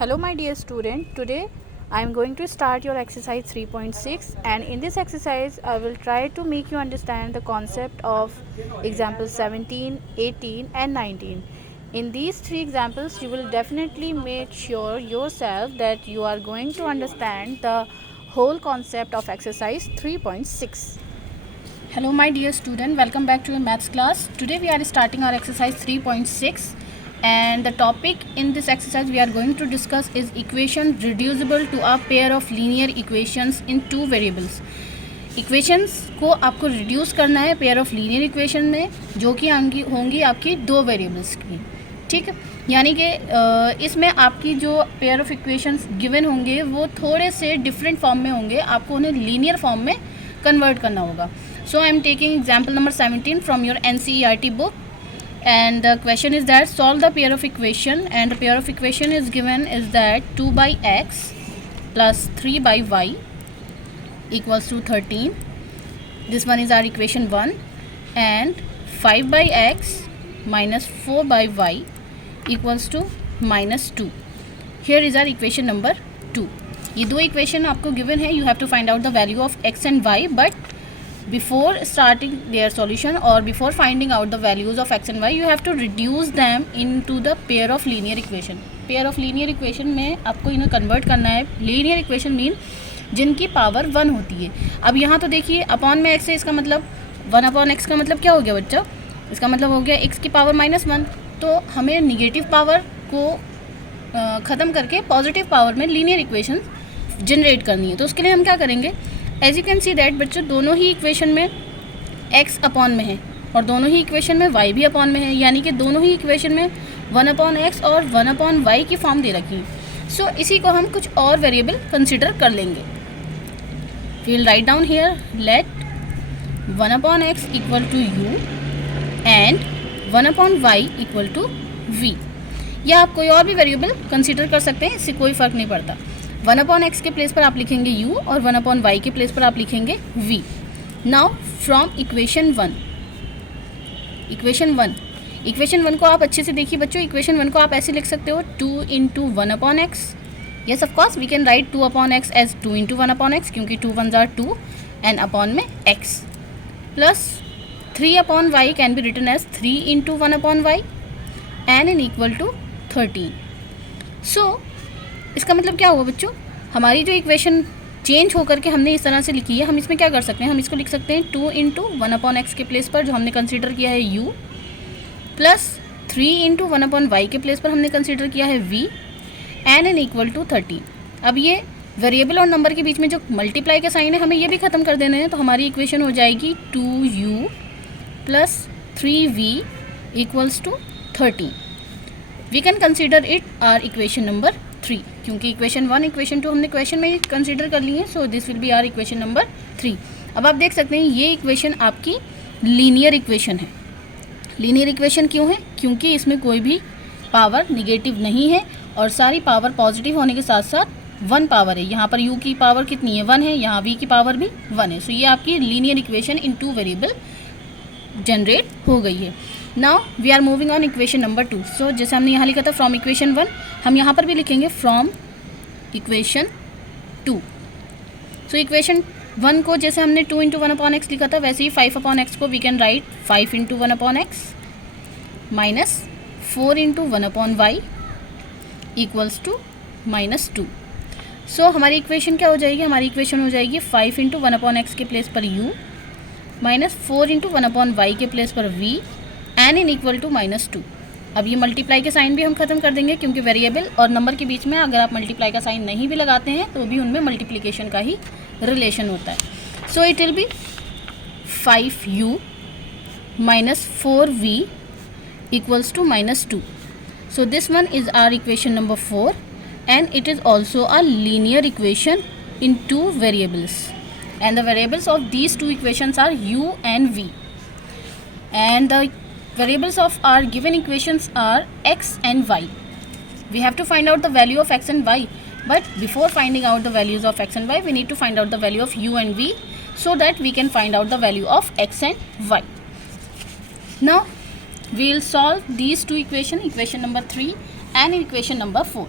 Hello my dear student, today I am going to start your exercise 3.6 and in this exercise I will try to make you understand the concept of examples 17, 18 and 19. In these three examples you will definitely make sure yourself that you are going to understand the whole concept of exercise 3.6. Hello my dear student, welcome back to your maths class. Today we are starting our exercise 3.6 and the topic in this exercise we are going to discuss is equation reducible to a pair of linear equations in two variables. Equations को आपको reduce करना है pair of linear equation में जो कि होंगी आपकी दो वेरिएबल्स की, ठीक है। यानी कि इसमें आपकी जो पेयर ऑफ इक्वेशंस गिवन होंगे वो थोड़े से डिफरेंट फॉर्म में होंगे, आपको उन्हें लीनियर फॉर्म में कन्वर्ट करना होगा. So I am taking example number 17 from your NCERT book. And the question is that solve the pair of equation, and the pair of equation is given is that 2 by x plus 3 by y equals to 13. This one is our equation 1. And 5 by x minus 4 by y equals to minus 2. Here is our equation number 2. ये दो equation आपको given है. You have to find out the value of x and y, but before starting their solution or before finding out the values of x and y you have to reduce them into the pair of linear equation. pair of linear equation में आपको इन्हें convert करना है. linear equation mean जिनकी power 1 होती है. अब यहाँ तो देखिए अपॉन में x है, इसका मतलब 1 अपॉन x का मतलब क्या हो गया बच्चा, इसका मतलब हो गया x की पावर -1. तो हमें निगेटिव पावर को ख़त्म करके पॉजिटिव पावर में लीनियर इक्वेशन जनरेट करनी है. तो उसके लिए हम क्या करेंगे, as you can see that बच्चों दोनों ही इक्वेशन में x अपॉन में है और दोनों ही इक्वेशन में y भी अपॉन में है, यानी कि दोनों ही इक्वेशन में 1 अपॉन x और 1 अपॉन y की फॉर्म दे रखी है. सो इसी को हम कुछ और वेरिएबल कंसिडर कर लेंगे. We will write down here let 1 upon x equal to u and 1 upon y equal to v. या आप कोई और भी वेरिएबल कंसिडर कर सकते हैं, इससे कोई फ़र्क नहीं पड़ता. 1 अपॉन एक्स के प्लेस पर आप लिखेंगे u और 1 अपॉन वाई के प्लेस पर आप लिखेंगे v. नाउ फ्रॉम इक्वेशन 1 को आप अच्छे से देखिए बच्चों. इक्वेशन 1 को आप ऐसे लिख सकते हो 2 into 1 upon x. Yes of course we can write 2 upon x as 2 into 1 upon x क्योंकि 2 1s are 2 एंड अपॉन में x plus 3 upon y can be written as 3 into 1 upon y and in equal to 13. So इसका मतलब क्या हुआ बच्चों, हमारी जो equation change होकर के हमने इस तरह से लिखी है, हम इसमें क्या कर सकते हैं, हम इसको लिख सकते हैं 2 इंटू 1 अपॉन एक्स के प्लेस पर जो हमने कंसीडर किया है u plus 3 into 1 upon y के प्लेस पर हमने कंसीडर किया है v and in equal to 13. अब ये वेरिएबल और नंबर के बीच में जो मल्टीप्लाई का साइन है हमें ये भी ख़त्म कर देना है. तो हमारी इक्वेशन हो जाएगी 2u plus 3v equals to 13. We can consider it our equation number 3 क्योंकि इक्वेशन 1 इक्वेशन 2 हमने क्वेश्चन में कंसीडर कर ली है. So this will be our equation number 3. अब आप देख सकते हैं ये इक्वेशन आपकी लीनियर इक्वेशन है. लीनियर इक्वेशन क्यों है, क्योंकि इसमें कोई भी पावर निगेटिव नहीं है और सारी पावर पॉजिटिव होने के साथ साथ 1 पावर है. यहाँ पर u की पावर कितनी है, 1 है. यहाँ v की पावर भी 1 है. सो ये आपकी linear equation in 2 variable generate हो गई है. Now we are moving on equation number 2. सो जैसे हमने यहाँ लिखा था फ्रॉम इक्वेशन 1, हम यहाँ पर भी लिखेंगे फ्रॉम इक्वेशन 2. सो इक्वेशन 1 को जैसे हमने 2 इंटू 1 अपॉन एक्स लिखा था वैसे ही 5 अपॉन एक्स को we can write 5 into 1 upon x minus 4 into 1 upon y equals to minus 2. सो हमारी इक्वेशन क्या हो जाएगी, हमारी इक्वेशन हो जाएगी 5 इंटू 1 अपॉन एक्स के प्लेस पर u minus 4 into 1 upon y के प्लेस पर v and in equal to -2. अब ये मल्टीप्लाई के साइन भी हम ख़त्म कर देंगे क्योंकि वेरिएबल और नंबर के बीच में अगर आप मल्टीप्लाई का साइन नहीं भी लगाते हैं तो भी उनमें मल्टीप्लिकेशन का ही रिलेशन होता है. So it will be 5u minus 4v equals to -2. So this one is our equation number 4 and it is also a linear equation in 2 variables and the variables of these 2 equations are u and v and the variables of our given equations are x and y. We have to find out the value of x and y, but before finding out the values of x and y we need to find out the value of u and v so that we can find out the value of x and y. Now we will solve these two equations, equation number 3 and equation number 4.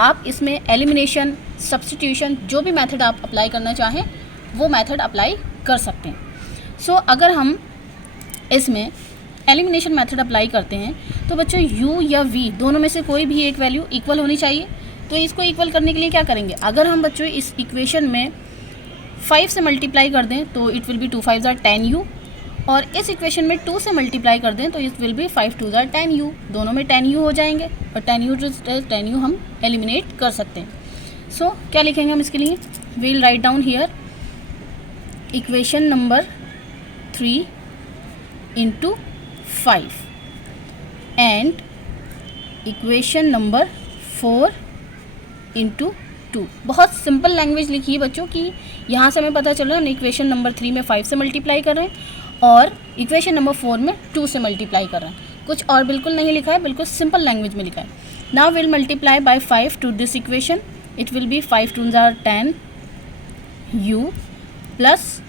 आप इसमें elimination, substitution, जो भी method आप apply करना चाहें वो method apply कर सकते हैं। सो अगर हम इसमें एलिमिनेशन मेथड अप्लाई करते हैं तो बच्चों u या v दोनों में से कोई भी एक वैल्यू इक्वल होनी चाहिए। तो इसको इक्वल करने के लिए क्या करेंगे, अगर हम बच्चों इस इक्वेशन में 5 से मल्टीप्लाई कर दें तो it will B 2 5 tsar 10u, और इस इक्वेशन में 2 से मल्टीप्लाई कर दें तो it will be 5 2 tsar 10u। दोनों में 10u हो जाएंगे और 10u हम एलिमिनेट कर सकते हैं। सो क्या लिखेंगे हम इसके लिए, we'll write down here equation number 3 into 5 and equation number 4 into 2। बहुत सिंपल लैंग्वेज लिखी है बच्चों की, यहाँ से हमें पता चल रहा है हम इक्वेशन नंबर 3 में 5 से मल्टीप्लाई कर रहे हैं और इक्वेशन नंबर 4 में 2 से मल्टीप्लाई कर रहे हैं। कुछ और बिल्कुल नहीं लिखा है, बिल्कुल सिंपल लैंग्वेज में लिखा है। Now will multiply by 5 to this equation, it will be 5 2 ज़ार 10 u प्लस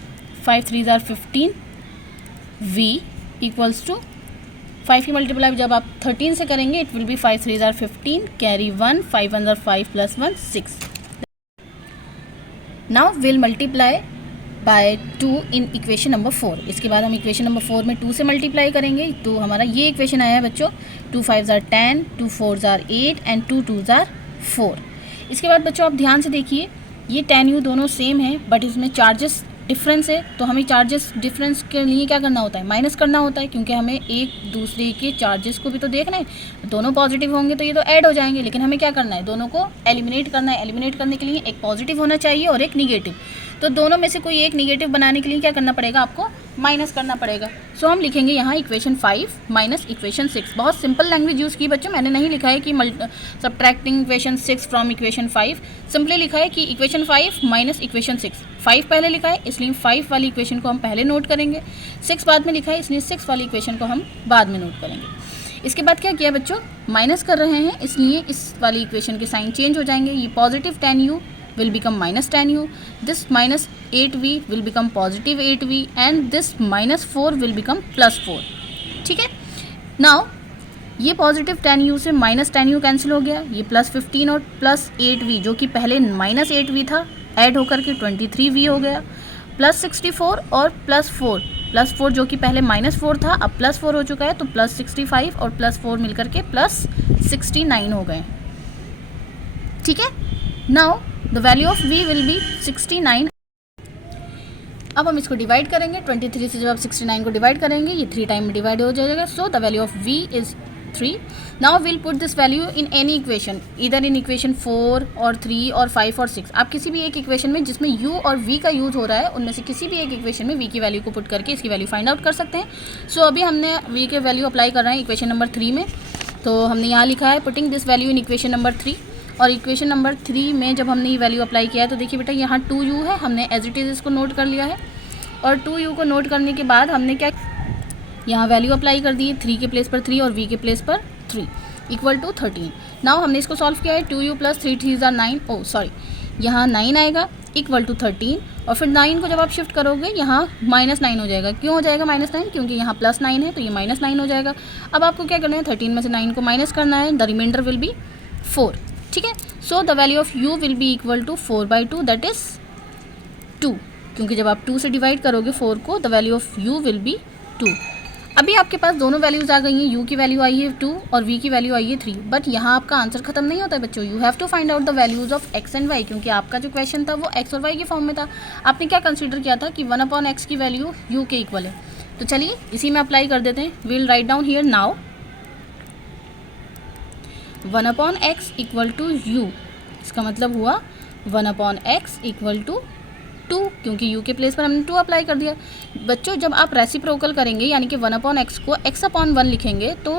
5 3 ज़ार 15 v इक्वल्स टू 5 की मल्टीप्लाई जब आप 13 से करेंगे इट विल बी 5 3 ज़ार 15 कैरी 1 5 1 ज़ार 5 plus 1 6। Now will multiply by 2 in equation number 4। इसके बाद हम इक्वेशन नंबर 4 में 2 से मल्टीप्लाई करेंगे तो हमारा ये इक्वेशन आया है बच्चों 2 5 ज़ार 10 2 4 ज़ार 8 एंड 2 2 ज़ार 4। इसके बाद बच्चों आप ध्यान से देखिए ये 10u दोनों सेम है बट इसमें चार्जेस डिफरेंस है, तो हमें चार्जेस डिफरेंस के लिए क्या करना होता है, माइनस करना होता है, क्योंकि हमें एक दूसरे के चार्जेस को भी तो देखना है। दोनों पॉजिटिव होंगे तो ये तो ऐड हो जाएंगे, लेकिन हमें क्या करना है, दोनों को एलिमिनेट करना है। एलिमिनेट करने के लिए एक पॉजिटिव होना चाहिए और एक निगेटिव, तो दोनों में से कोई एक निगेटिव बनाने के लिए क्या करना पड़ेगा, आपको माइनस करना पड़ेगा। सो हम लिखेंगे यहाँ इक्वेशन 5 माइनस इक्वेशन 6। बहुत सिंपल लैंग्वेज यूज़ की बच्चों, मैंने नहीं लिखा है कि subtracting equation 6 from equation 5, simply लिखा है कि इक्वेशन 5 माइनस इक्वेशन 6। 5 पहले लिखा है इसलिए 5 वाली इक्वेशन को हम पहले नोट करेंगे, 6 बाद में लिखा है इसलिए 6 वाली इक्वेशन को हम बाद में नोट करेंगे। इसके बाद क्या किया बच्चों, माइनस कर रहे हैं इसलिए इस वाली इक्वेशन के साइन चेंज हो जाएंगे। ये positive 10u will become minus 10u, this minus 8v will become positive 8v and this minus 4 will become plus 4। ठीक है, नाउ ये पॉजिटिव 10u से माइनस 10u कैंसिल हो गया, ये प्लस 15 और प्लस 8v जो कि पहले माइनस 8v था ऐड होकर के 23v हो गया, प्लस 64 और प्लस 4 जो कि पहले माइनस 4 था अब प्लस 4 हो चुका है, तो प्लस 65 और प्लस 4 मिलकर के प्लस 69 हो गए। ठीक है, now the value of v will B 69। अब हम इसको डिवाइड करेंगे, 23 से जब आप 69 को डिवाइड करेंगे ये 3 टाइम में डिवाइड हो जाएगा, so the value of v is 3। Now will put this value in any equation, इधर इन इक्वेशन 4 और 3 और 5 और 6। आप किसी भी एक इक्वेशन में जिसमें u और v का यूज़ हो रहा है उनमें से किसी भी एक इक्वेशन में v की वैल्यू को पुट करके इसकी वैल्यू फाइंड आउट कर सकते हैं। सो अभी हमने v के वैल्यू अप्लाई कर रहे हैं इक्वेशन नंबर 3 में, तो हमने यहाँ लिखा है putting this value in equation number 3। और इक्वेशन नंबर 3 में जब हमने ये वैल्यू अप्लाई किया है तो देखिए बेटा यहाँ 2u है, हमने एज इट इज़ इसको नोट कर लिया है, और 2u को नोट करने के बाद हमने क्या यहाँ वैल्यू अप्लाई कर दी है 3 के प्लेस पर 3 और v के प्लेस पर 3 इक्वल टू 13। नाउ हमने इसको सॉल्व किया है, 2u प्लस 3 3 ज़ार 9, यहाँ 9 आएगा इक्वल टू 13, और फिर 9 को जब आप शिफ्ट करोगे यहाँ माइनस 9 हो जाएगा। क्यों हो जाएगा माइनस 9, क्योंकि यहाँ प्लस 9 है तो ये माइनस 9 हो जाएगा। अब आपको क्या करना है, 13 में से 9 को माइनस करना है, द रिमाइंडर विल बी 4। ठीक है, so the value of u will be equal to 4/2 that is 2, क्योंकि जब आप 2 से डिवाइड करोगे 4 को the value of u will B 2। अभी आपके पास दोनों वैल्यूज़ आ गई हैं, u की वैल्यू आई है 2 और v की वैल्यू आई है 3, बट यहाँ आपका आंसर खत्म नहीं होता है बच्चों। You have to find out the values of x and y, क्योंकि आपका जो क्वेश्चन था वो x और y के फॉर्म में था। आपने क्या कंसिडर किया था कि 1/x की वैल्यू u के इक्वल है, तो चलिए इसी में अप्लाई कर देते हैं। Will write down here now 1/x equal to u, इसका मतलब हुआ 1/x इक्वल टू 2, क्योंकि u के प्लेस पर हमने 2 अप्लाई कर दिया। बच्चों जब आप रेसिप्रोकल करेंगे यानी कि 1/x को x/1 लिखेंगे तो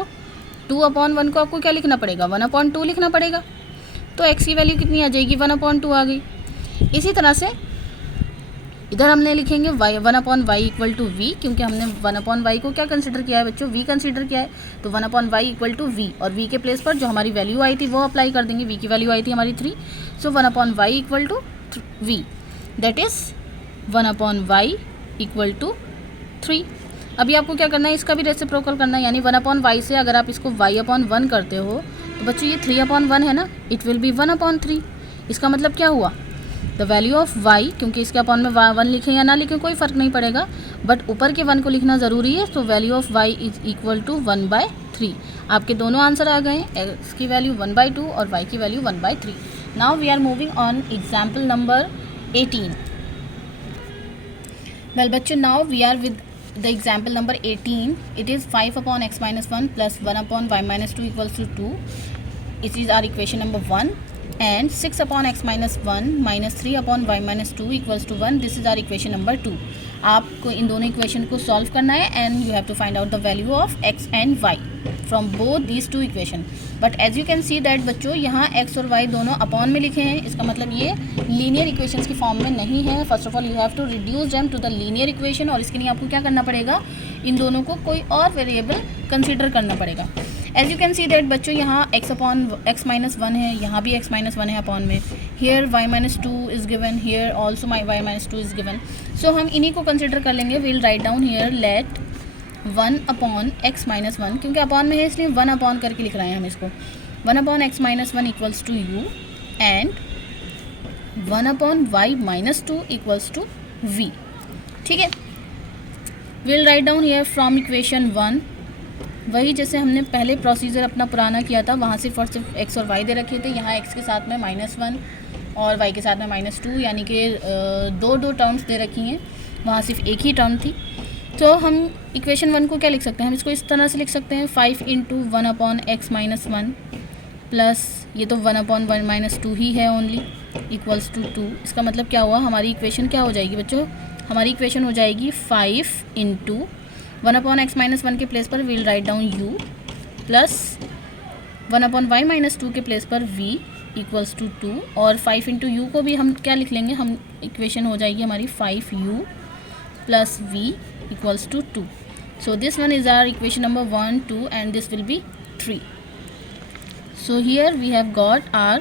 2/1 को आपको क्या लिखना पड़ेगा, 1/2 लिखना पड़ेगा, तो x की वैल्यू कितनी आ जाएगी, 1/2 आ गई। इसी तरह से इधर हमने लिखेंगे 1/y इक्वल टू v, क्योंकि हमने 1/y को क्या कंसिडर किया है बच्चों, v कंसिडर किया है, तो 1/y इक्वल टू v, और v के प्लेस पर जो हमारी वैल्यू आई थी वो अप्लाई कर देंगे। v की वैल्यू आई थी हमारी 3, so 1/y equal to v that is 1/y equal to 3। अभी आपको क्या करना है, इसका भी रेसिप्रोकल करना है, यानी 1/y से अगर आप इसको y/1 करते हो तो बच्चों ये 3/1 है ना, इट विल बी 1/3। इसका मतलब क्या हुआ, द वैल्यू ऑफ y, क्योंकि इसके अपॉन में 1 लिखें या ना लिखें कोई फ़र्क नहीं पड़ेगा, बट ऊपर के 1 को लिखना ज़रूरी है। तो value of y is equal to 1/3। आपके दोनों आंसर आ गए, x की वैल्यू 1/2 और y की value 1/3। Now we are moving on example number 18। Well बच्चों, now we are with the example number 18. It is 5/x minus 1 plus 1/y minus 2 equals to 2. It is our equation number 1. And 6/x minus 1 minus 3/y minus 2 equals to 1. This is our equation number 2. आपको इन दोनों equation को solve करना है and you have to find out the value of x and y from both these two equation. But as you can see that बच्चों यहाँ x और y दोनों upon में लिखे हैं, इसका मतलब ये लीनियर इक्वेशंस की फॉर्म में नहीं है। First of all you have to reduce them to the linear equation, और इसके लिए आपको क्या करना पड़ेगा, इन दोनों को कोई और वेरिएबल कंसिडर करना पड़ेगा। As you can see that बच्चों यहाँ x माइनस 1 है, यहाँ भी x माइनस 1 है अपॉन में, here y minus 2 is given, here also y minus 2 is given. So हम इन्हीं को कंसिडर कर लेंगे। Will write down here let 1/x minus 1, क्योंकि अपॉन में है इसलिए 1 करके लिख रहे हैं हम इसको। 1/x minus 1 equals to u and 1/y minus 2 equals to v। ठीक है, will write down here from equation 1, वही जैसे हमने पहले प्रोसीजर अपना पुराना किया था, वहाँ सिर्फ और सिर्फ x और y दे रखे थे। यहाँ x के साथ में -1 और y के साथ में -2, यानी कि दो टर्म्स दे रखी हैं, वहाँ सिर्फ एक ही टर्म थी। तो हम इक्वेशन 1 को क्या लिख सकते हैं, हम इसको इस तरह से लिख सकते हैं 5 × 1/x माइनस 1 प्लस ये तो 1/1 माइनस 2 ही है ओनली, इक्वल्स टू 2। इसका मतलब क्या हुआ, हमारी इक्वेशन क्या हो जाएगी बच्चों, हमारी इक्वेशन हो जाएगी 5 × 1/x माइनस 1 के प्लेस पर will write down u plus 1/y minus 2 के प्लेस पर v इक्वल्स टू 2, और 5 × u को भी हम क्या लिख लेंगे, हम इक्वेशन हो जाएगी हमारी 5u plus v equals to 2. So this one is our equation number 1, 2 and this will be 3. So here we have got our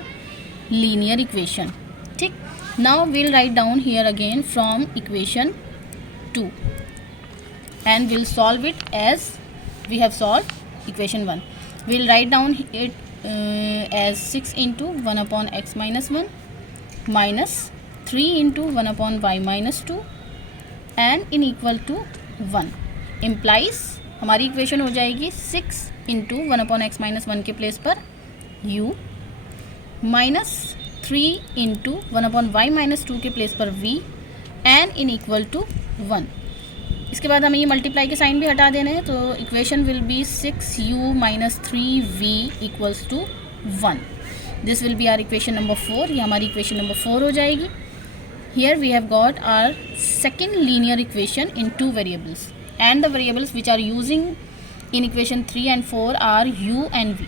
linear equation. ठीक, now we'll write down here again from equation 2 and we'll solve it as we have solved equation 1. We'll write down it as 6 × 1/x minus 1 minus 3 × 1/y minus 2 and in equal to 1 implies हमारी equation हो जाएगी 6 × 1/x minus 1 के place पर u minus 3 × 1/y minus 2 के place पर v and in equal to 1। इसके बाद हमें ये मल्टीप्लाई के साइन भी हटा देने हैं, तो equation will be 6u minus 3v equals to 1। This will be our equation number 4, ये हमारी इक्वेशन नंबर 4 हो जाएगी। Here we have got our second linear equation in two variables, and the variables which are using in equation 3 and 4 are u and v.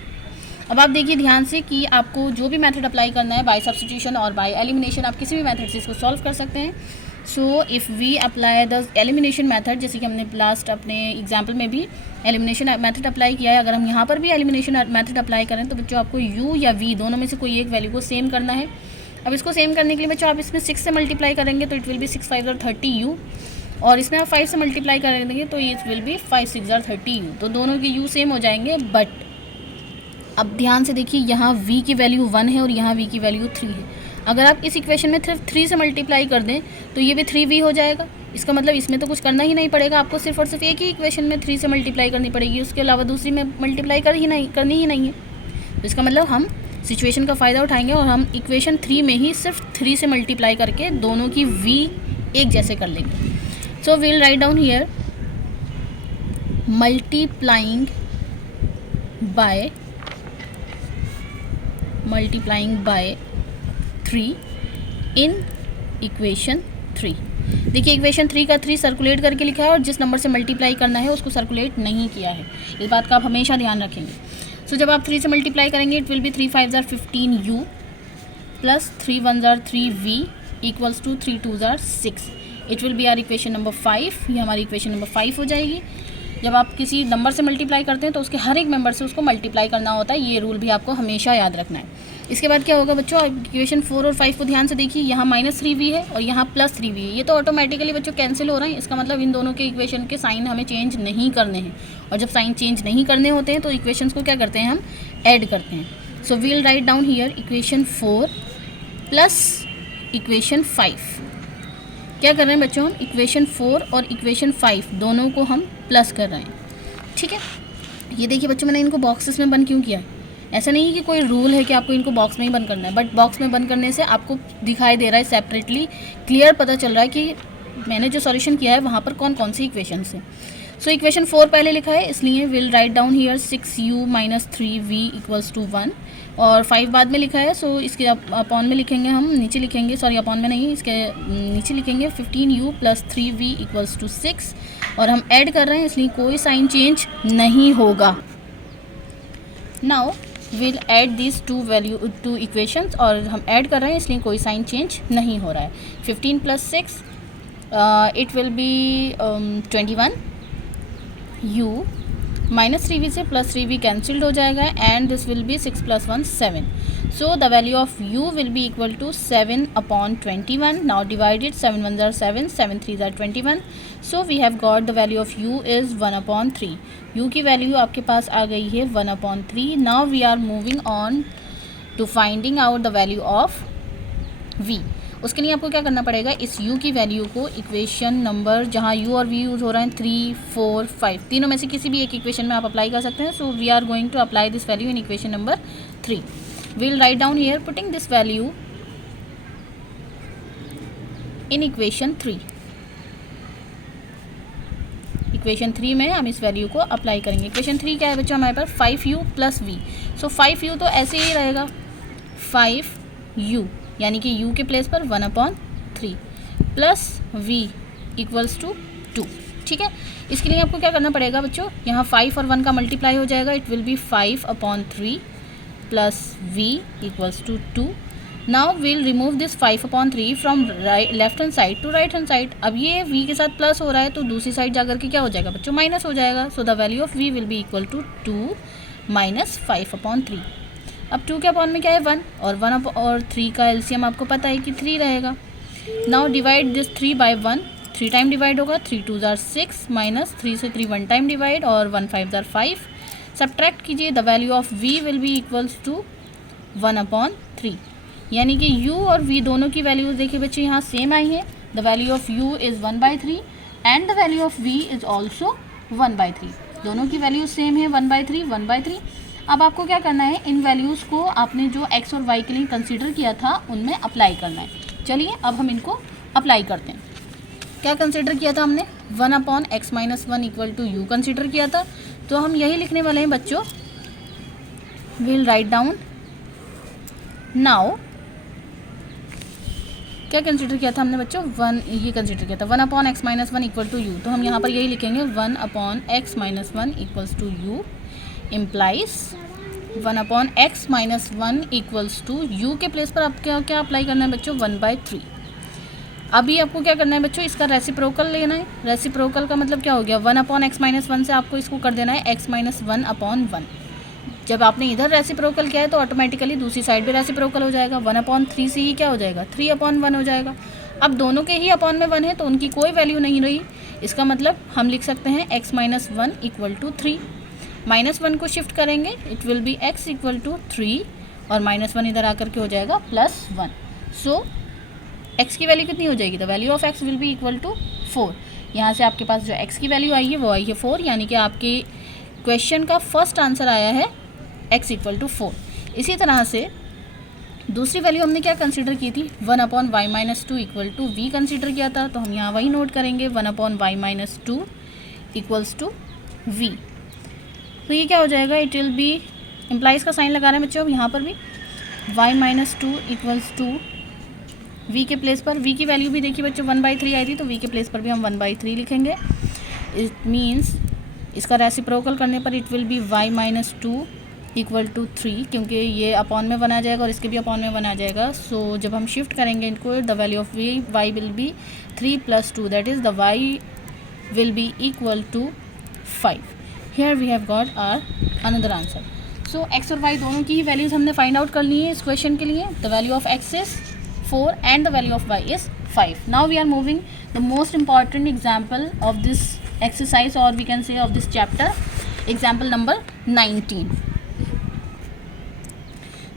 अब आप देखिए ध्यान से कि आपको जो भी मेथड अप्लाई करना है, बाय सब्स्टिट्यूशन और बाय एलिमिनेशन, आप किसी भी मेथड से इसको सॉल्व कर सकते हैं। So if we apply the elimination method, जैसे कि हमने लास्ट अपने एग्जाम्पल में भी एलिमिनेशन मेथड अप्लाई किया है, अगर हम यहाँ पर भी एलिमिनेशन मेथड अप्लाई करें तो बच्चों आपको u या v दोनों में से कोई एक वैल्यू को सेम करना है। अब इसको सेम करने के लिए बच्चों आप इसमें 6 से मल्टीप्लाई करेंगे तो इट विल बी 6 × 5 = 30u, और इसमें आप 5 से मल्टीप्लाई करेंगे तो इट विल बी 5 × 6 = 30u। तो दोनों के u सेम हो जाएंगे। बट अब ध्यान से देखिए, यहाँ v की वैल्यू 1 है और यहाँ v की वैल्यू 3 है। अगर आप इस इक्वेशन में सिर्फ 3 से मल्टीप्लाई कर दें तो ये भी 3v हो जाएगा। इसका मतलब इसमें तो कुछ करना ही नहीं पड़ेगा, आपको सिर्फ और सिर्फ एक ही इक्वेशन में 3 से मल्टीप्लाई करनी पड़ेगी, उसके अलावा दूसरी में मल्टीप्लाई करनी ही नहीं है। तो इसका मतलब हम सिचुएशन का फ़ायदा उठाएंगे और हम इक्वेशन 3 में ही सिर्फ 3 से मल्टीप्लाई करके दोनों की v एक जैसे कर लेंगे। So we'll write down here multiplying by 3 in equation 3। देखिए इक्वेशन 3 का 3 सर्कुलेट करके लिखा है और जिस नंबर से मल्टीप्लाई करना है उसको सर्कुलेट नहीं किया है। इस बात का आप हमेशा ध्यान रखेंगे। सो जब आप 3 से मल्टीप्लाई करेंगे it will be 3 × 5 = 15u plus 3 × 1 = 3v equals to 3 × 2 = 6। It will be our equation number 5, ये हमारी इक्वेशन नंबर 5 हो जाएगी। जब आप किसी नंबर से मल्टीप्लाई करते हैं तो उसके हर एक मेंबर से उसको मल्टीप्लाई करना होता है, ये रूल भी आपको हमेशा याद रखना है। इसके बाद क्या होगा बच्चों, इक्वेशन 4 और 5 को ध्यान से देखिए, यहाँ -3v है और यहाँ +3v है, ये तो ऑटोमेटिकली बच्चों कैंसिल हो रहे हैं। इसका मतलब इन दोनों के इक्वेशन के साइन हमें चेंज नहीं करने हैं, और जब साइन चेंज नहीं करने होते हैं तो इक्वेशंस को क्या करते हैं, हम ऐड करते हैं। So we'll write down here equation 4 plus equation 5। क्या कर रहे हैं बच्चों, हम इक्वेशन 4 और इक्वेशन 5 दोनों को हम प्लस कर रहे हैं। ठीक है, ये देखिए बच्चों मैंने इनको बॉक्सेस में बंद क्यों किया है। ऐसा नहीं है कि कोई रूल है कि आपको इनको बॉक्स में ही बंद करना है, बट बॉक्स में बंद करने से आपको दिखाई दे रहा है सेपरेटली, क्लियर पता चल रहा है कि मैंने जो सॉल्यूशन किया है वहाँ पर कौन कौन सी इक्वेशंस हैं। सो इक्वेशन 4 पहले लिखा है, इसलिए will write down here 6u minus 3v equals to 1, और 5 बाद में लिखा है। सो इसके अपॉन में लिखेंगे, हम नीचे लिखेंगे, सॉरी अपॉन में नहीं, इसके नीचे लिखेंगे 15u plus 3v equals to 6, और हम ऐड कर रहे हैं इसलिए कोई साइन चेंज नहीं होगा। Now will add this two equations, और हम ऐड कर रहे हैं इसलिए कोई साइन चेंज नहीं हो रहा है। 15 plus 6 it will be 21, u minus 3v से प्लस 3v कैंसिल्ड हो जाएगा, and this will be 6 plus 1 7। So the value of u will be equal to 7 upon 21। Now divided, 7 1 ज़ार 7, 7 3 ज़ार 21। So we have got the value of u is 1 upon 3। u की value आपके पास आ गई है 1 upon 3। Now we are moving on to finding out the value of v। उसके लिए आपको क्या करना पड़ेगा, इस u की वैल्यू को इक्वेशन नंबर जहाँ u और v यूज़ हो रहा है 3 4 5 तीनों में से किसी भी एक इक्वेशन में आप अप्लाई कर सकते हैं। So we are going to apply this value in equation number 3। We'll write down here putting this value in equation 3। Equation 3 में हम इस वैल्यू को अप्लाई करेंगे। इक्वेशन 3 क्या है बच्चों हमारे पास, 5u प्लस v। सो 5u तो ऐसे ही रहेगा 5u, यानी कि u के प्लेस पर 1 upon 3 plus v equals to 2। ठीक है, इसके लिए आपको क्या करना पड़ेगा बच्चों, यहाँ 5 और 1 का मल्टीप्लाई हो जाएगा, it will be 5 upon 3 plus v equals to 2। Now we'll remove this 5 upon 3 from left hand side to right hand side. अब ये v के साथ प्लस हो रहा है तो दूसरी साइड जाकर के क्या हो जाएगा बच्चों, माइनस हो जाएगा। So the value of v will be equal to 2 minus 5 upon 3। अब 2 के अपॉन में क्या है 1, और 1 और 3 का एलसीएम आपको पता है कि 3 रहेगा। Now divide this 3 by 1, 3 time divide होगा, 3 2 ज़ार 6 माइनस 3 से 3 1 टाइम डिवाइड, और 1 5 ज़ार 5। सब्ट्रैक्ट कीजिए, the value of v will be equals to 1 upon 3, यानी कि u और v दोनों की वैल्यूज़ देखिए बच्चे यहाँ सेम आई है। The value of u is 1/3 and the value of v is also 1/3। दोनों की वैल्यूज सेम है, 1/3 1/3। अब आपको क्या करना है, इन वैल्यूज़ को आपने जो x और y के लिए कंसीडर किया था उनमें अप्लाई करना है। चलिए अब हम इनको अप्लाई करते हैं। क्या कंसीडर किया था हमने, 1 upon x minus 1 equal to u consider किया था, तो हम यही लिखने वाले हैं बच्चों। विल राइट डाउन नाउ, क्या कंसीडर किया था हमने बच्चों, 1 ये कंसीडर किया था 1 upon x minus 1 equal to u, तो हम यहाँ पर यही लिखेंगे 1 upon x minus 1 equals to u implies 1 upon x minus 1 equals to u के प्लेस पर आप क्या क्या अप्लाई करना है बच्चों, 1/3। अभी आपको क्या करना है बच्चों, इसका रेसिप्रोकल लेना है। रेसिप्रोकल का मतलब क्या हो गया, 1 अपॉन x माइनस 1 से आपको इसको कर देना है x माइनस 1 अपॉन 1। जब आपने इधर रेसिप्रोकल किया है तो ऑटोमेटिकली दूसरी साइड भी रेसिप्रोकल हो जाएगा, 1 अपॉन 3 से ही क्या हो जाएगा, 3 अपॉन 1 हो जाएगा। अब दोनों के ही अपॉन में 1 है तो उनकी कोई वैल्यू नहीं रही, इसका मतलब हम लिख सकते हैं x minus 1 equal to 3। Minus 1 को शिफ्ट करेंगे, it will be x equal to 3, और माइनस 1 इधर आकर के हो जाएगा प्लस 1। सो x की वैल्यू कितनी हो जाएगी, the value of x will be equal to 4। यहाँ से आपके पास जो x की वैल्यू आई है वो आई है 4, यानी कि आपके क्वेश्चन का फर्स्ट आंसर आया है x इक्वल टू 4। इसी तरह से दूसरी वैल्यू हमने क्या कंसीडर की थी, 1 upon y minus 2 equal to v consider किया था, तो हम यहाँ वही नोट करेंगे 1 upon y minus 2 equals to v। तो ये क्या हो जाएगा, इट विल बी इम्प्लाइज का साइन लगा रहे हैं बच्चों अब यहाँ पर भी, y minus 2 equals to v के प्लेस पर, v की वैल्यू भी देखिए बच्चों 1/3 आई थी, तो v के प्लेस पर भी हम 1/3 लिखेंगे। इट मीन्स इसका रेसिप्रोकल करने पर it will be y minus 2 equal to 3, क्योंकि ये अपॉन में बना जाएगा और इसके भी अपॉन में बना जाएगा। सो जब हम शिफ्ट करेंगे इनको, the value of y will be 3 plus 2, that is the y will be equal to 5। Here we have got our another answer. So x और y दोनों की ही वैल्यूज़ हमने फाइंड आउट कर ली है इस क्वेश्चन के लिए। The value of x is 4 and the value of y is 5. Now we are moving the most important example of this exercise, or we can say of this chapter, example number 19.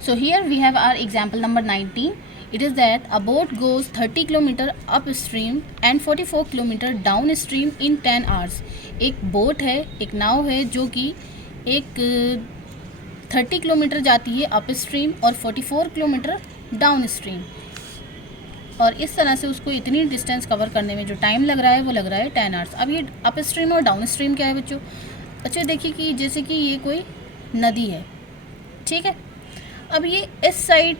So here we have our example number 19. It is that a boat goes 30 km upstream and 44 km downstream in 10 hours. एक boat है, एक नाव है जो कि एक 30 kilometre जाती है upstream और 44 किलोमीटर डाउनस्ट्रीम, और इस तरह से उसको इतनी डिस्टेंस कवर करने में जो टाइम लग रहा है वो लग रहा है 10 आवर्स। अब ये अपस्ट्रीम और डाउनस्ट्रीम क्या है बच्चों? अच्छा देखिए कि जैसे कि ये कोई नदी है, ठीक है। अब ये इस साइड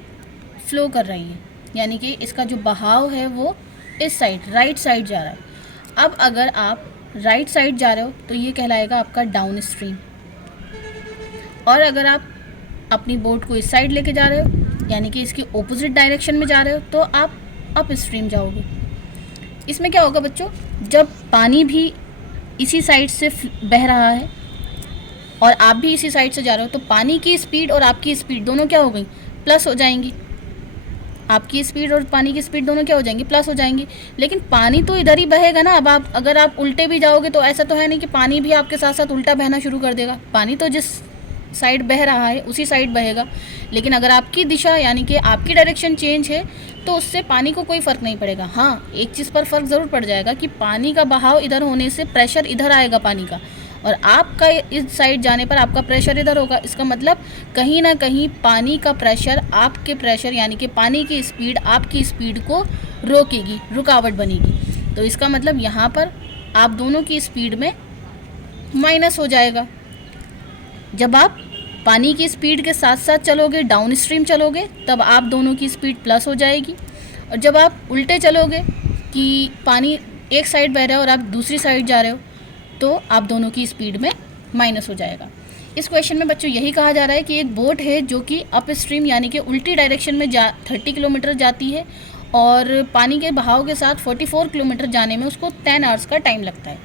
फ्लो कर रही है, यानी कि इसका जो बहाव है वो इस साइड राइट साइड जा रहा है। अब अगर आप राइट साइड जा रहे हो तो ये कहलाएगा आपका डाउनस्ट्रीम, और अगर आप अपनी बोट को इस साइड लेके जा रहे हो यानी कि इसके ऑपोजिट डायरेक्शन में जा रहे हो तो आप अप स्ट्रीम जाओगे। इसमें क्या होगा बच्चों, जब पानी भी इसी साइड से बह रहा है और आप भी इसी साइड से जा रहे हो तो पानी की स्पीड और आपकी स्पीड दोनों क्या हो गई? प्लस हो जाएंगी। आपकी स्पीड और पानी की स्पीड दोनों क्या हो जाएंगी? प्लस हो जाएंगी। लेकिन पानी तो इधर ही बहेगा ना। अब आप अगर आप उल्टे भी जाओगे तो ऐसा तो है नहीं कि पानी भी आपके साथ साथ उल्टा बहना शुरू कर देगा। पानी तो जिस साइड बह रहा है उसी साइड बहेगा, लेकिन अगर आपकी दिशा यानी कि आपकी डायरेक्शन चेंज है तो उससे पानी को कोई फ़र्क नहीं पड़ेगा। हाँ, एक चीज़ पर फ़र्क ज़रूर पड़ जाएगा कि पानी का बहाव इधर होने से प्रेशर इधर आएगा पानी का, और आपका इस साइड जाने पर आपका प्रेशर इधर होगा। इसका मतलब कहीं ना कहीं पानी का प्रेशर आपके प्रेशर यानी कि पानी की स्पीड आपकी स्पीड को रोकेगी, रुकावट बनेगी। तो इसका मतलब यहाँ पर आप दोनों की स्पीड में माइनस हो जाएगा। जब आप पानी की स्पीड के साथ साथ चलोगे, डाउन स्ट्रीम चलोगे, तब आप दोनों की स्पीड प्लस हो जाएगी। और जब आप उल्टे चलोगे कि पानी एक साइड बह रहा है और आप दूसरी साइड जा रहे हो तो आप दोनों की स्पीड में माइनस हो जाएगा। इस क्वेश्चन में बच्चों यही कहा जा रहा है कि एक बोट है जो कि अप स्ट्रीम यानी कि उल्टी डायरेक्शन में 30 किलोमीटर जाती है और पानी के बहाव के साथ 44 किलोमीटर जाने में उसको 10 आवर्स का टाइम लगता है।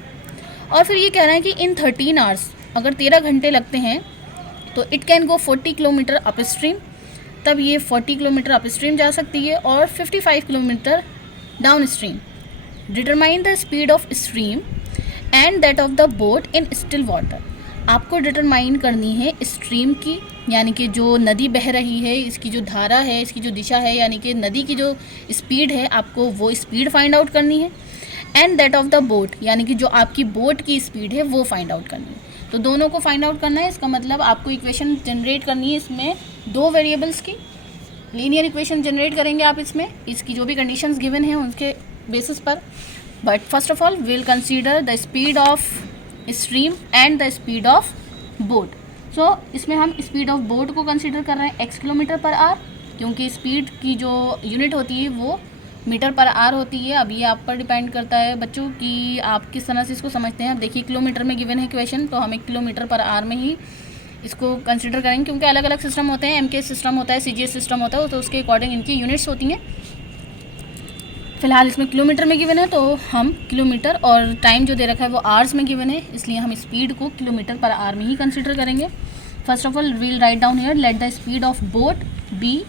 और फिर ये कह रहा है कि इन 13 आवर्स अगर 13 घंटे लगते हैं तो it can go 40 kilometre up stream, तब ये 40 किलोमीटर अप स्ट्रीम जा सकती है और 55 kilometre down stream. Determine the speed of stream and that of the boat in still water. आपको डिटरमाइन करनी है स्ट्रीम की यानी कि जो नदी बह रही है, इसकी जो धारा है, इसकी जो दिशा है, यानी कि नदी की जो स्पीड है, आपको वो स्पीड फाइंड आउट करनी है। And that of the boat यानी कि जो आपकी बोट की स्पीड है वो फाइंड आउट करनी है। तो दोनों को फाइंड आउट करना है। इसका मतलब आपको इक्वेशन जनरेट करनी है। इसमें दो वेरिएबल्स की लीनियर इक्वेशन जनरेट करेंगे आप इसमें, इसकी जो भी कंडीशंस गिवन हैं उनके बेसिस पर। But first of all will consider the speed of stream and the speed of boat. So इसमें हम स्पीड ऑफ बोट को कंसीडर कर रहे हैं x किलोमीटर पर आर, क्योंकि स्पीड की जो यूनिट होती है वो मीटर पर आर होती है। अब ये आप पर डिपेंड करता है बच्चों कि आप किस तरह से इसको समझते हैं। अब देखिए किलोमीटर में गिवन है क्वेश्चन, तो हम 1 किलोमीटर पर आर में ही इसको कंसीडर करेंगे, क्योंकि अलग अलग सिस्टम होते हैं। MK सिस्टम होता है, CGS सिस्टम होता है, तो उसके अकॉर्डिंग इनकी यूनिट्स होती हैं। फिलहाल इसमें किलोमीटर में गिवन है तो हम किलोमीटर, और टाइम जो दे रखा है वो आवर्स में गिवन है, इसलिए हम स्पीड को किलोमीटर पर आर में ही कंसीडर करेंगे। First of all we'll write down here let the speed of boat be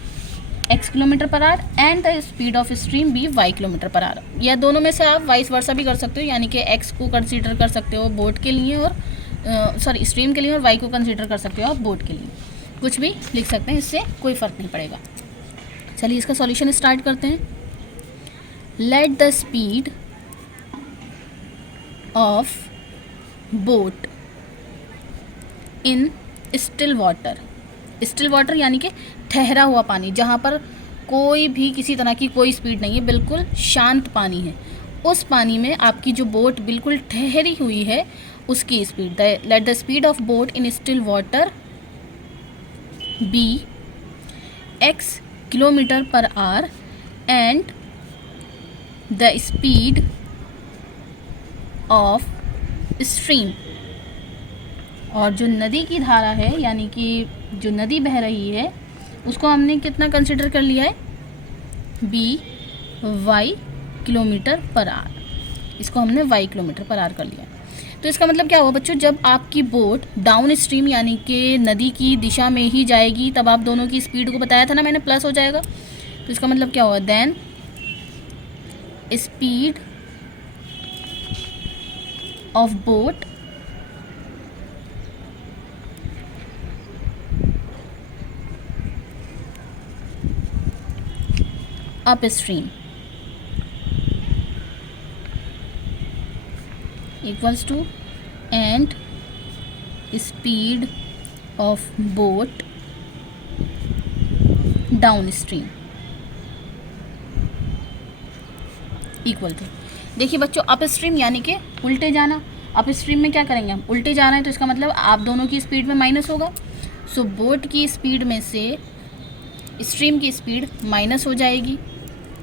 x kilometre per hour and the speed of stream be y kilometre per hour. या दोनों में से आप vice versa भी कर सकते हो, यानी कि x को कंसीडर कर सकते हो बोट के लिए और स्ट्रीम के लिए, और y को कंसीडर कर सकते हो आप बोट के लिए। कुछ भी लिख सकते हैं, इससे कोई फ़र्क नहीं पड़ेगा। चलिए इसका सॉल्यूशन स्टार्ट करते हैं। Late the speed of boat in still water, still water यानी कि ठहरा हुआ पानी, जहाँ पर कोई भी किसी तरह की कोई स्पीड नहीं है, बिल्कुल शांत पानी है, उस पानी में आपकी जो बोट बिल्कुल ठहरी हुई है उसकी speed. Let the speed of boat in still water be x kilometre per hour and the speed of stream, और जो नदी की धारा है यानी कि जो नदी बह रही है उसको हमने कितना कंसिडर कर लिया है, y किलोमीटर पर आर, इसको हमने y किलोमीटर पर आर कर लिया। तो इसका मतलब क्या हुआ बच्चों, जब आपकी बोट डाउन स्ट्रीम यानी कि नदी की दिशा में ही जाएगी तब आप दोनों की स्पीड को बताया था ना मैंने, प्लस हो जाएगा। तो इसका मतलब क्या हुआ, then speed of boat upstream equals to and speed of boat downstream equal to, देखिए बच्चों अप स्ट्रीम यानी कि उल्टे जाना। अप स्ट्रीम में क्या करेंगे हम, उल्टे जा रहे हैं तो इसका मतलब आप दोनों की स्पीड में माइनस होगा। सो बोट की स्पीड में से स्ट्रीम की स्पीड माइनस हो जाएगी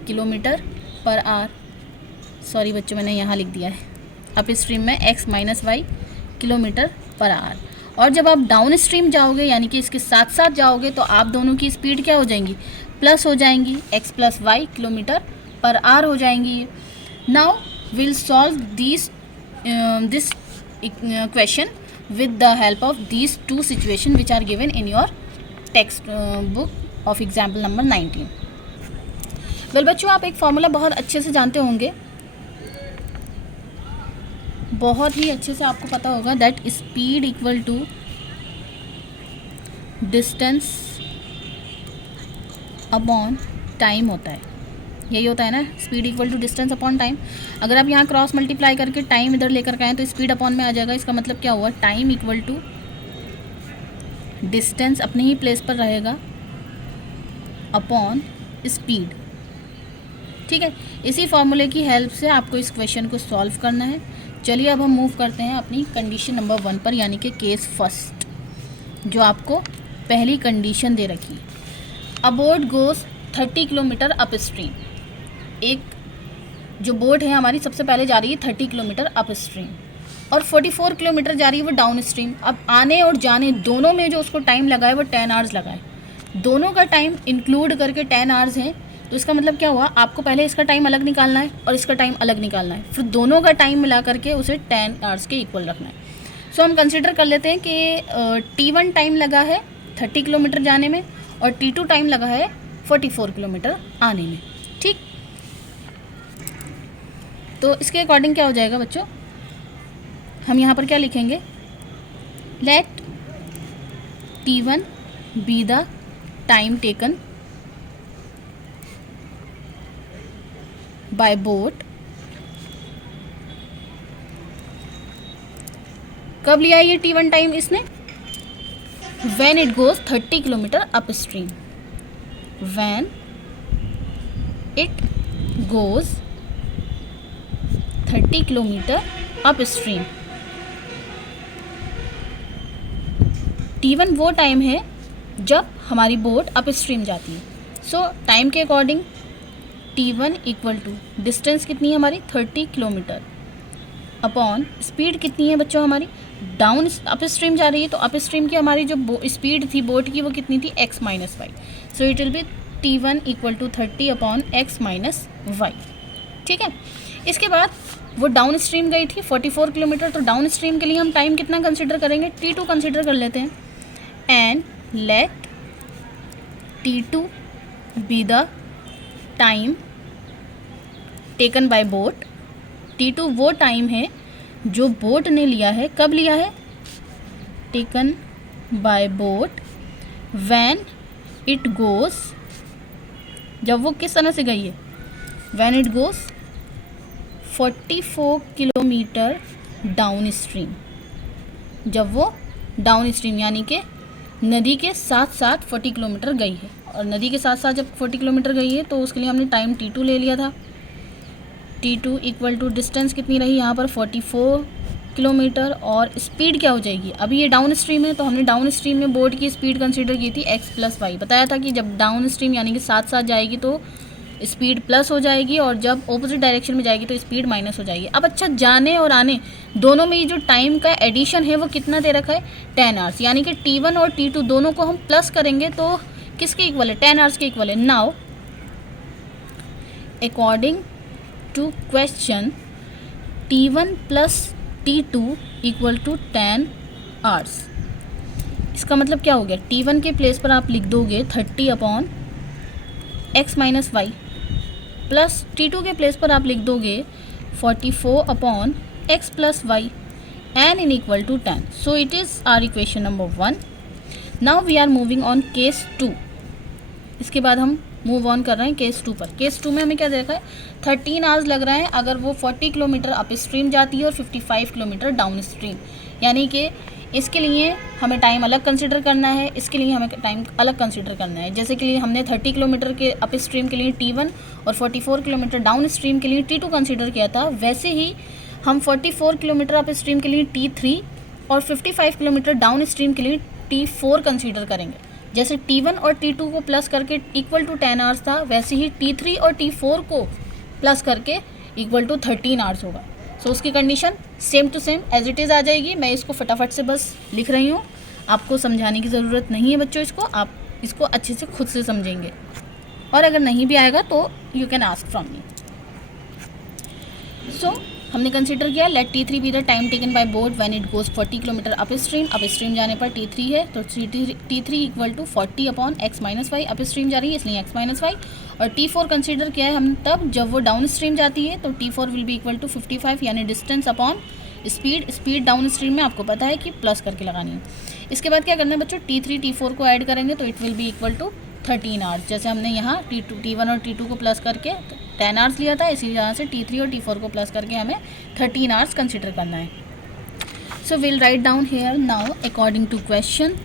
किलोमीटर पर आवर। सॉरी बच्चों मैंने यहाँ लिख दिया है अप स्ट्रीम में x minus y kilometre per hour. और जब आप डाउन स्ट्रीम जाओगे यानी कि इसके साथ साथ जाओगे तो आप दोनों की स्पीड क्या हो जाएंगी, प्लस हो जाएंगी, x plus y kilometre per hour हो जाएंगी। Now will solve this question with the help of these two situation which are given in your textbook of example number 19। Well बच्चों आप एक फॉर्मूला बहुत अच्छे से जानते होंगे, बहुत ही अच्छे से आपको पता होगा that speed equal to distance upon time होता है। यही होता है ना, speed equal to distance upon time. अगर आप यहाँ क्रॉस मल्टीप्लाई करके टाइम इधर लेकर के आएँ तो स्पीड अपॉन में आ जाएगा। इसका मतलब क्या हुआ, टाइम इक्वल टू डिस्टेंस अपने ही प्लेस पर रहेगा अपॉन स्पीड। ठीक है, इसी फॉर्मूले की हेल्प से आपको इस क्वेश्चन को सॉल्व करना है। चलिए अब हम मूव करते हैं अपनी कंडीशन नंबर 1 पर, यानी कि केस फर्स्ट, जो आपको पहली कंडीशन दे रखी है। अ boat goes 30 kilometre up stream. एक जो बोट है हमारी सबसे पहले जा रही है 30 किलोमीटर अप स्ट्रीम और 44 किलोमीटर जा रही है वो डाउन स्ट्रीम। अब आने और जाने दोनों में जो उसको टाइम लगा है वो 10 आवर्स लगा है। दोनों का टाइम इंक्लूड करके 10 आवर्स है। तो इसका मतलब क्या हुआ, आपको पहले इसका टाइम अलग निकालना है और इसका टाइम अलग निकालना है, फिर दोनों का टाइम मिला करके उसे 10 आवर्स के इक्वल रखना है। सो हम कंसिडर कर लेते हैं कि T1 टाइम लगा है 30 किलोमीटर जाने में और T2 टाइम लगा है 44 किलोमीटर आने में। ठीक, तो इसके अकॉर्डिंग क्या हो जाएगा बच्चों, हम यहाँ पर क्या लिखेंगे, let T1 be the time taken by boat. कब लिया ये T1 टाइम इसने, when it goes 30 kilometre upstream. When it goes 30 kilometre upstream. T1 वो टाइम है जब हमारी बोट अप स्ट्रीम जाती है। सो टाइम के according T1 equal to distance कितनी है हमारी 30 किलोमीटर अपॉन स्पीड कितनी है बच्चों हमारी, डाउन अप स्ट्रीम जा रही है तो अप स्ट्रीम की हमारी जो स्पीड थी बोट की वो कितनी थी x minus y. So it will be T1 equal to 30 upon x minus y. ठीक है, इसके बाद वो डाउन स्ट्रीम गई थी 44 किलोमीटर, तो डाउन स्ट्रीम के लिए हम टाइम कितना कंसिडर करेंगे, T2 कंसिडर कर लेते हैं। And let T2 B the time taken by boat. T2 वो टाइम है जो बोट ने लिया है, कब लिया है, taken by boat when it goes, जब वो किस तरह से गई है, when it goes 44 kilometre down stream. जब वो डाउन स्ट्रीम यानी कि नदी के साथ साथ 40 किलोमीटर गई है, और नदी के साथ साथ जब 40 किलोमीटर गई है तो उसके लिए हमने टाइम T2 ले लिया था। T2 इक्वल टू डिस्टेंस कितनी रही यहाँ पर 44 किलोमीटर और स्पीड क्या हो जाएगी, अभी ये डाउन स्ट्रीम है तो हमने डाउन स्ट्रीम में बोट की स्पीड कंसीडर की थी x प्लस वाई। बताया था कि जब डाउन स्ट्रीम यानी कि साथ साथ जाएगी तो स्पीड प्लस हो जाएगी और जब ऑपोजिट डायरेक्शन में जाएगी तो स्पीड माइनस हो जाएगी। अब अच्छा, जाने और आने दोनों में ये जो टाइम का एडिशन है वो कितना दे रखा है 10 आवर्स, यानी कि T1 और T2 दोनों को हम प्लस करेंगे तो किसके इक्वल है, 10 आवर्स के इक्वल है। Now according to question T1 plus T2 equal to 10 hours. इसका मतलब क्या हो गया, T1 के प्लेस पर आप लिख दोगे 30 upon x minus y, plus T2 के प्लेस पर आप लिख दोगे 44 upon x plus y and in equal to 10। So it is our equation number 1। Now we are moving on case 2। इसके बाद हम मूव ऑन कर रहे हैं केस 2 पर। केस 2 में हमें क्या देखा है, 13 आवर्स लग रहा है अगर वो 40 किलोमीटर अप स्ट्रीम जाती है और 55 किलोमीटर डाउन स्ट्रीम, यानी कि इसके लिए हमें टाइम अलग कंसिडर करना है, इसके लिए हमें टाइम अलग कंसिडर करना है। जैसे कि लिए हमने 30 किलोमीटर के अप स्ट्रीम के लिए T1 और 44 किलोमीटर डाउन स्ट्रीम के लिए T2 कंसिडर किया था, वैसे ही हम 44 किलोमीटर अप स्ट्रीम के लिए T3 और 55 किलोमीटर डाउन स्ट्रीम के लिए T4 कंसीडर करेंगे। जैसे T1 और T2 को प्लस करके इक्वल टू 10 आवर्स था, वैसे ही T3 और T4 को प्लस करके इक्वल टू 13 आवर्स होगा। सो उसकी condition same to same as it is आ जाएगी। मैं इसको फटाफट से बस लिख रही हूँ, आपको समझाने की ज़रूरत नहीं है बच्चों, इसको आप इसको अच्छे से खुद से समझेंगे, और अगर नहीं भी आएगा तो you can ask from me. So हमने कंसीडर किया let T3 be the time taken by boat when it goes 40 kilometre upstream जाने पर T3 है, तो T3 equal to 40 upon x minus y, upstream जा रही है इसलिए x माइनस वाई। और T4 कंसीडर किया है हम तब जब वो डाउन स्ट्रीम जाती है, तो T4 will be equal to 55 यानी distance upon speed down stream में आपको पता है कि प्लस करके लगानी है। इसके बाद क्या करना है बच्चों, T3 T4 को ऐड करेंगे तो it will be equal to 13 hours. जैसे हमने यहाँ T1 और T2 को प्लस करके 10 आवर्स लिया था, इसी तरह से T3 और T4 को प्लस करके हमें 13 आवर्स कंसिडर करना है। So will write down here now according to question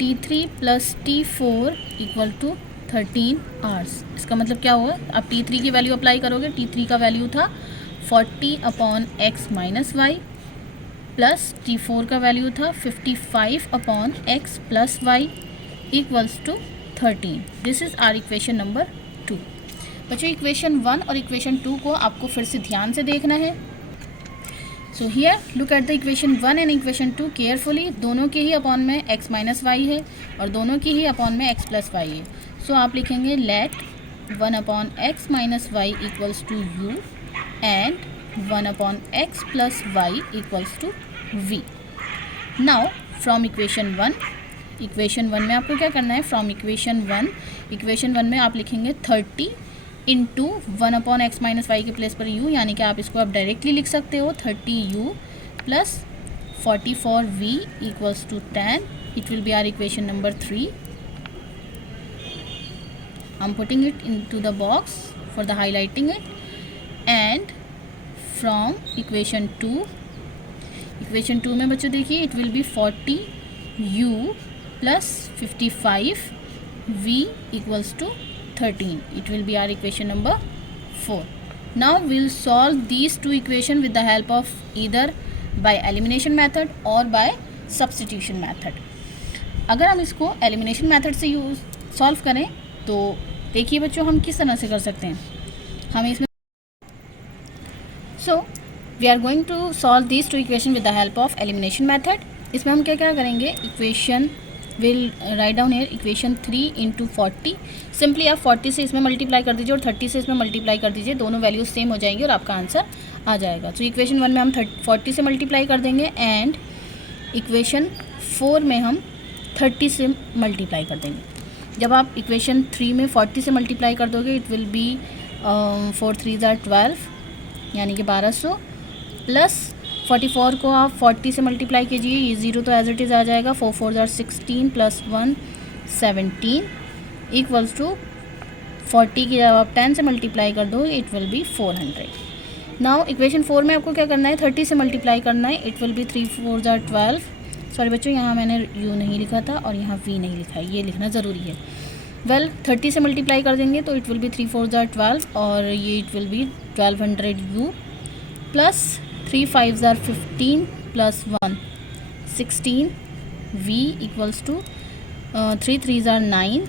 T3 plus T4 equal to 13 hours. इसका मतलब क्या हुआ, अब T3 की वैल्यू अप्लाई करोगे, T3 का वैल्यू था 40 upon x minus y, plus T4 का वैल्यू था 55 upon x plus y equals to 13। This is our equation number 2। बच्चों इक्वेशन 1 और इक्वेशन 2 को आपको फिर से ध्यान से देखना है। So here look at the equation 1 and equation 2 carefully. दोनों के ही अपॉन में x माइनस वाई है और दोनों की ही अपॉन में x प्लस वाई है। सो आप लिखेंगे let 1 upon x minus y equals to u and 1 upon x plus y equals to v। Now from equation 1 में आपको क्या करना है, फ्रॉम इक्वेशन 1 में आप लिखेंगे 30 into 1 upon x minus y के प्लेस पर u, यानी कि आप इसको आप डायरेक्टली लिख सकते हो 30u plus 44v equals to 10। It will be our equation number 3। I am putting it into the box for the highlighting it. And from equation 2 में बच्चों देखिए it will be 40u plus 55v equals to 13. It will be our equation number 4. Now we'll solve these two equations with the help of either by elimination method or by substitution method. अगर हम इसको elimination method से solve करें तो देखिए बच्चों हम किस तरह से कर सकते हैं। हम इसमें we are going to solve these two equations with the help of elimination method. इसमें हम क्या क्या करेंगे, equation will write down hair equation 3 into 40। Simply आप 40 से इसमें मल्टीप्लाई कर दीजिए और 30 से इसमें मल्टीप्लाई कर दीजिए, दोनों वैल्यूज सेम हो जाएंगी और आपका आंसर आ जाएगा। तो इक्वेशन 1 में हम 40 से मल्टीप्लाई कर देंगे एंड इक्वेशन 4 में हम 30 से मल्टीप्लाई कर देंगे। जब आप इक्वेशन 3 में 40 से मल्टीप्लाई कर दोगे इट विल बी 4 3 12 यानी कि 1200 प्लस 44 को आप 40 से मल्टीप्लाई कीजिए, ये 0 तो एज इट इज़ आ जाएगा, 4 4 16 प्लस 1 17 इक्वल्स टू 40 की जब आप 10 से मल्टीप्लाई कर दो it will B 400। Now equation 4 में आपको क्या करना है, 30 से मल्टीप्लाई करना है, इट विल बी 3 4 12। सॉरी बच्चों यहाँ मैंने u नहीं लिखा था और यहाँ v नहीं लिखा है, ये लिखना ज़रूरी है। वेल 30 से मल्टीप्लाई कर देंगे तो इट विल बी 3 4 12 और ये it will be 1200 u plus 3 5 15 plus 1 16 v equals to 3 3 9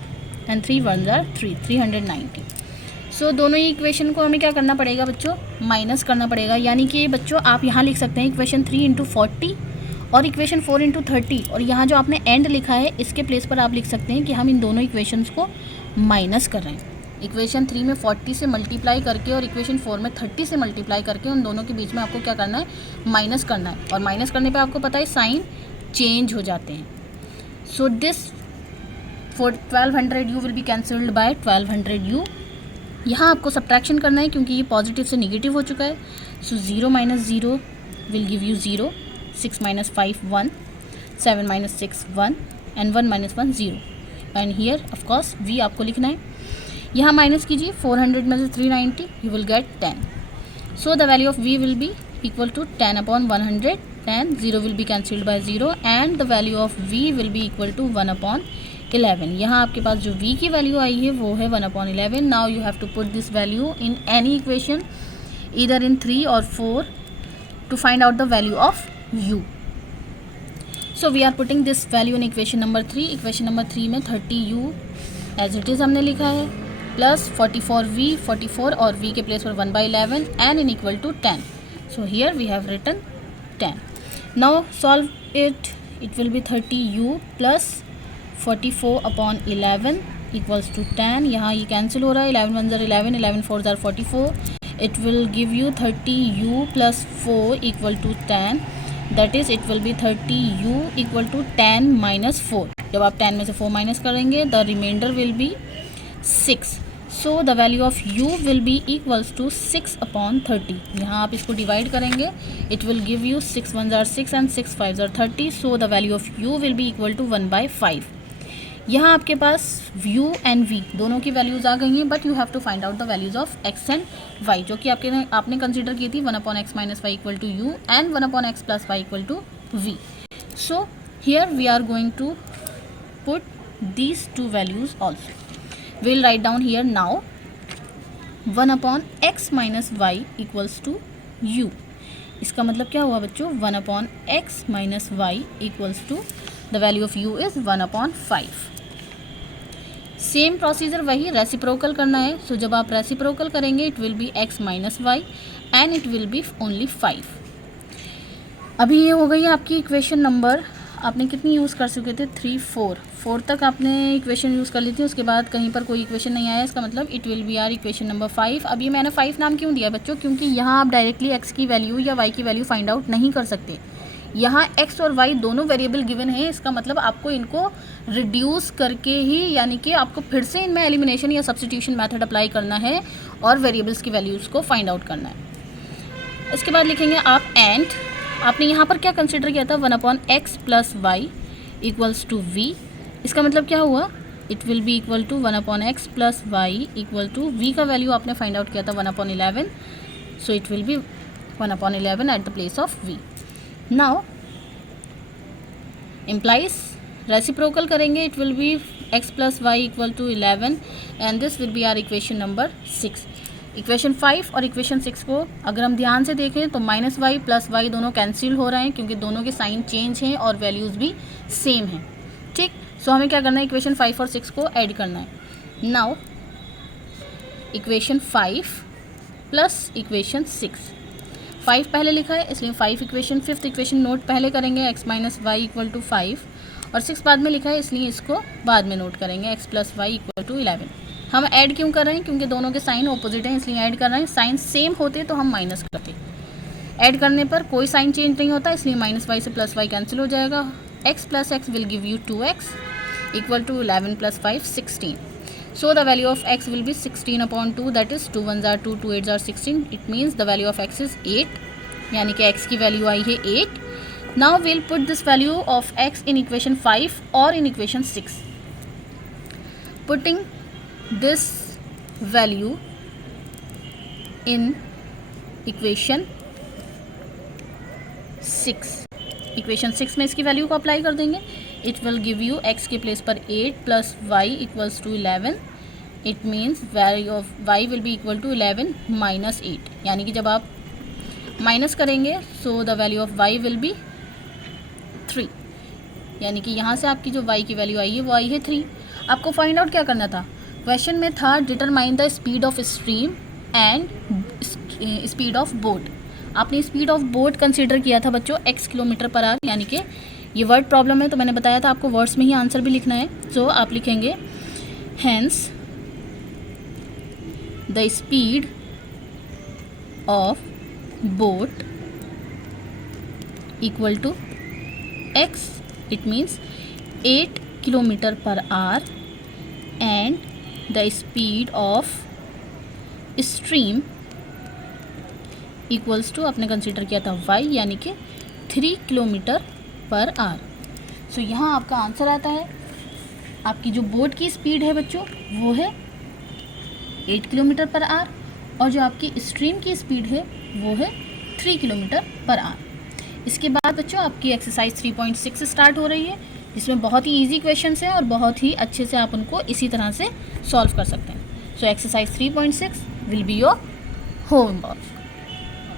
and 3 1 3 390। सो दोनों ही इक्वेशन को हमें क्या करना पड़ेगा बच्चों, माइनस करना पड़ेगा। यानी कि बच्चों आप यहाँ लिख सकते हैं इक्वेशन 3 इंटू 40 और इक्वेशन 4 इंटू 30 और यहाँ जो आपने एंड लिखा है इसके प्लेस पर आप लिख सकते हैं कि हम इन दोनों इक्वेशंस को माइनस कर रहे हैं। इक्वेशन 3 में 40 से मल्टीप्लाई करके और इक्वेशन 4 में 30 से मल्टीप्लाई करके उन दोनों के बीच में आपको क्या करना है, माइनस करना है। और माइनस करने पे आपको पता है साइन चेंज हो जाते हैं। So this for 1200 will be cancelled by 1200 यहाँ आपको सब्ट्रैक्शन करना है क्योंकि ये पॉजिटिव से निगेटिव हो चुका है। सो 0 minus 0 will give you 0, 6 minus 5 1, 7 minus 6 1 and 1 minus 1 0। And here of course v आपको लिखना है। यहाँ माइनस कीजिए 400 में से 390, you will get 10. So the value of v will be equal to 10 upon 100, 10, 0 will be cancelled by 0 and the value of v will be equal to 1 upon 11. यहाँ आपके पास जो v की वैल्यू आई है वो है 1 upon 11. Now you have to put this value in any equation either in 3 और 4 to find out the value of u. So we are putting this value in equation number 3. Equation number 3 में 30u as it is हमने लिखा है plus 44v, 44 और v के place पर 1/11 and in equal to 10. So here we have written 10. Now solve it. It will be 30u plus 44 upon 11 equals to 10. यहाँ ये cancel हो रहा है, 11 1 11, 11 4 44. It will give you 30u plus 4 equal to 10. That is it will be 30u equal to 10 minus 4. जब आप 10 में से 4 minus करेंगे the remainder will be 6. So the value of u will be equals to 6 upon 30. यहाँ आप इसको divide करेंगे, it will give you 6 1 6 and 6 5 30. So the value of u will be equal to 1/5. यहाँ आपके पास u एंड v दोनों की values आ गई हैं, but you have to find out the values of x and y जो कि आपने कंसिडर की थी 1 upon x minus y equal to u and 1 upon x plus y equal to v. So here we are going to put these two values also. we'll write down here now 1 upon x minus y equals to u. इसका मतलब क्या हुआ बच्चों, 1 upon x minus y equals to the value of u is 1 upon 5. Same procedure वही reciprocal करना है. So जब आप रेसिप्रोकल करेंगे it will be x minus y and it will be only 5. अभी ये हो गई आपकी इक्वेशन नंबर, आपने कितनी यूज़ कर चुके थे 3 4 तक आपने इक्वेशन यूज़ कर ली थी. उसके बाद कहीं पर कोई इक्वेशन नहीं आया, इसका मतलब it will be our equation number 5. अब ये मैंने 5 नाम क्यों दिया बच्चों, क्योंकि यहाँ आप डायरेक्टली x की वैल्यू या y की वैल्यू फाइंड आउट नहीं कर सकते. यहाँ x और y दोनों वेरिएबल गिवन है, इसका मतलब आपको इनको रिड्यूस करके ही, यानी कि आपको फिर से इनमें एलिमिनेशन या सब्स्टिट्यूशन मेथड अप्लाई करना है और वेरिएबल्स की वैल्यूज़ को फाइंड आउट करना है. इसके बाद लिखेंगे आप एंड आपने यहाँ पर क्या कंसिडर किया था 1 upon x plus y equals to v. इसका मतलब क्या हुआ, it will be equal to 1 upon x plus y equal to v का वैल्यू आपने फाइंड आउट किया था 1 upon 11. So it will be 1 upon 11 at the place of v. Now implies reciprocal करेंगे, it will be x plus y equal to 11 and this will be our equation number 6. Equation 5 और equation 6 को अगर हम ध्यान से देखें तो minus y plus Y दोनों कैंसिल हो रहे हैं क्योंकि दोनों के साइन चेंज हैं और वैल्यूज़ भी सेम हैं. ठीक, सो हमें क्या करना है, इक्वेशन 5 और 6 को ऐड करना है. नाउ इक्वेशन 5 प्लस इक्वेशन 6, 5 पहले लिखा है इसलिए 5 इक्वेशन, 5th इक्वेशन नोट पहले करेंगे x minus y equal to 5 और 6 बाद में लिखा है इसलिए इसको बाद में नोट करेंगे x plus y equal to 11. हम ऐड क्यों कर रहे हैं, क्योंकि दोनों के साइन ऑपोजिट हैं इसलिए ऐड कर रहे हैं. साइन सेम होते तो हम माइनस करते. ऐड करने पर कोई साइन चेंज नहीं होता इसलिए माइनस वाई से प्लस वाई कैंसिल हो जाएगा. x plus x will give you 2x equal to 11 plus 5 16. So the value of x will be 16 upon 2 that is 2 1 2 2 8 16. It means the value of x is 8, यानी कि x की value आई है 8. Now will put this value of x in equation 5 और इन equation 6. Putting this value in equation 6. Equation 6 में इसकी value को apply कर देंगे. It will give you x के प्लेस पर 8 plus y equals to 11. It means value of y will be equal to 11 minus 8, यानी कि जब आप माइनस करेंगे so the value of y will be 3, यानी कि यहाँ से आपकी जो y की वैल्यू आई है वो आई है 3. आपको फाइंड आउट क्या करना था, क्वेश्चन में था determine the speed of stream and speed of boat. आपने स्पीड ऑफ बोट कंसीडर किया था बच्चों x किलोमीटर पर आवर, यानी कि ये वर्ड प्रॉब्लम है तो मैंने बताया था आपको वर्ड्स में ही आंसर भी लिखना है. सो आप लिखेंगे hence the speed of boat equal to x. It means 8 kilometre per hour and the speed of stream equals to आपने कंसीडर किया था y, यानी कि 3 किलोमीटर पर आवर. सो यहाँ आपका आंसर आता है आपकी जो बोट की स्पीड है बच्चों वो है 8 किलोमीटर पर आवर, और जो आपकी स्ट्रीम की स्पीड है वो है 3 किलोमीटर पर आवर। इसके बाद बच्चों आपकी एक्सरसाइज 3.6 स्टार्ट हो रही है, जिसमें बहुत ही इजी क्वेश्चंस हैं और बहुत ही अच्छे से आप उनको इसी तरह से सॉल्व कर सकते हैं। So exercise 3.6 will be your homework.